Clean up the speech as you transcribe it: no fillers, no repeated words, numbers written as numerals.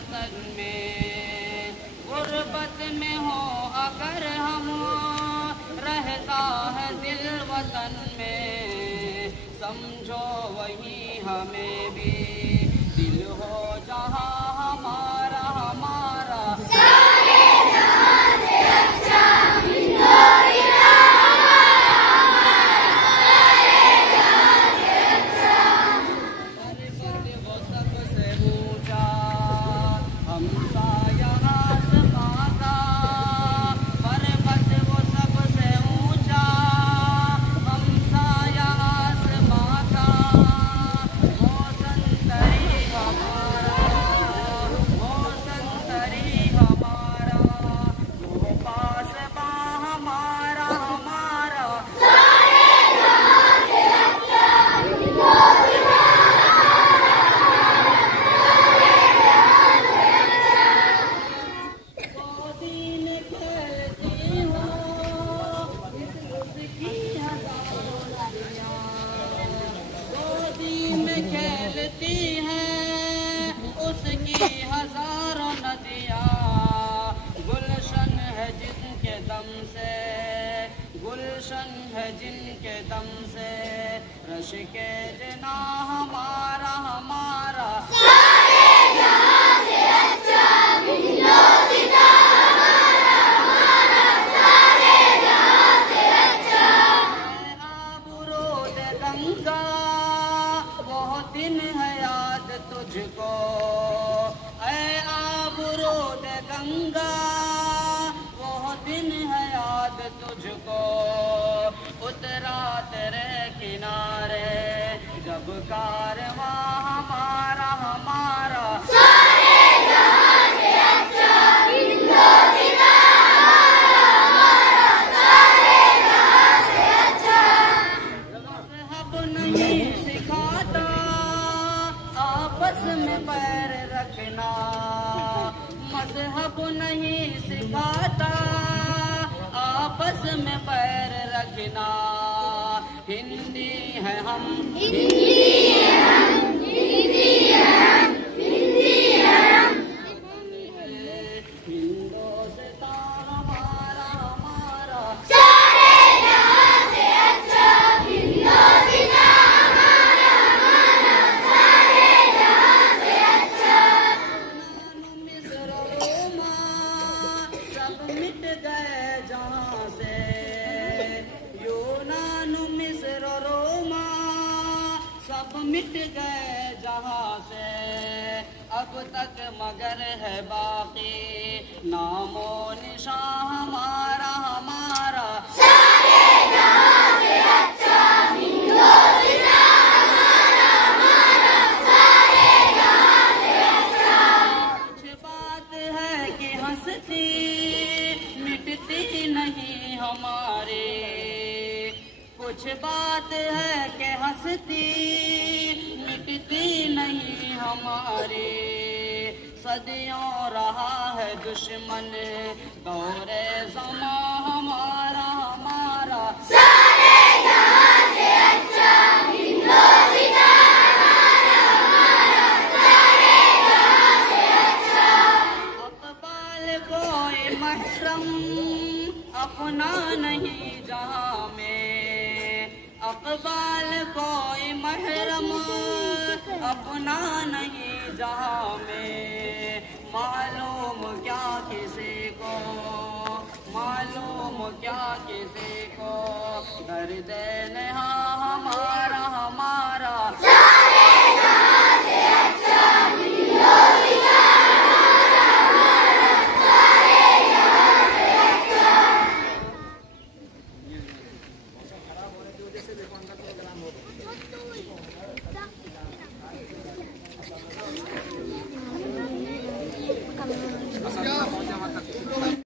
वतन में, गुर्बत में हो अगर हम, रहता है दिल वतन में, समझो वही हमें भी दिल हो जहाँ हमारा हमारा। सारे जहाँ से अच्छा हिंदुस्तान हमारा, सारे जहाँ से अच्छा। पर्वत वो सबसे ऊंचा, हमसा यहाँ आसमां का, पर्वत वो सबसे ऊंचा, हमसा यहाँ आसमां का, वो संतरी हमारा, वो संतरी हमारा, वो पासबा हमारा हमारा। सारे जहाँ से अच्छा हिंदुस्तान खेलती हैं उसकी हजारों नदियाँ, गुलशन है जिनके दम से, गुलशन है जिनके दम से, रश के जना हमारा हमारा। सारे जहाँ से अच्छा हिंदुस्तान हमारा हमारा, सारे जहाँ से अच्छा। आबरूद गंगा वो दिन है याद तुझको, ऐ आबरूद गंगा वो दिन है याद तुझको, उतरा तेरे किनारे जब कारवां हमारा हमारा। सारे जहाँ से अच्छा हिंदुस्तान हमारा हमारा, सारे जहाँ से अच्छा। मज़हब नहीं सिखाता आपस में पैर रखना, मज़हब नहीं सिखाता आपस में पैर रखना, हिंदी है हम, हिंदी है हम, हिंदी है हम, हिंदी है हम, हिंदुस्तान हमारा हमारा। सारे जहाँ से अच्छा हिंदुस्तान हमारा हमारा, सारे जहाँ से अच्छा। मिस्र रोमा सब मिट गए जहाँ से, यूनान मिस्र रोमा सब मिट गए जहाँ से, अब तक मगर है बाकी नामो निशान हमारा हमारा। सारे जहाँ से अच्छा हिंदुस्तान हमारा हमारा, सारे जहाँ से अच्छा। कुछ बात है कि हंसती मिटती नहीं हमारी, कुछ बात है कि हंसती मिटती नहीं हमारी, सदियों रहा है दुश्मन दौरे ज़मा हमारा हमारा। सारे जहाँ से अच्छा हिंदुस्तान हमारा हमारा, सारे जहाँ से अच्छा। अक़बाल कोई महरम अपना नहीं जहाँ में, अक़बाल कोई महरम अपना नहीं जहाँ में, मालूम क्या किसी को, मालूम क्या किसी को, दर्द नेहा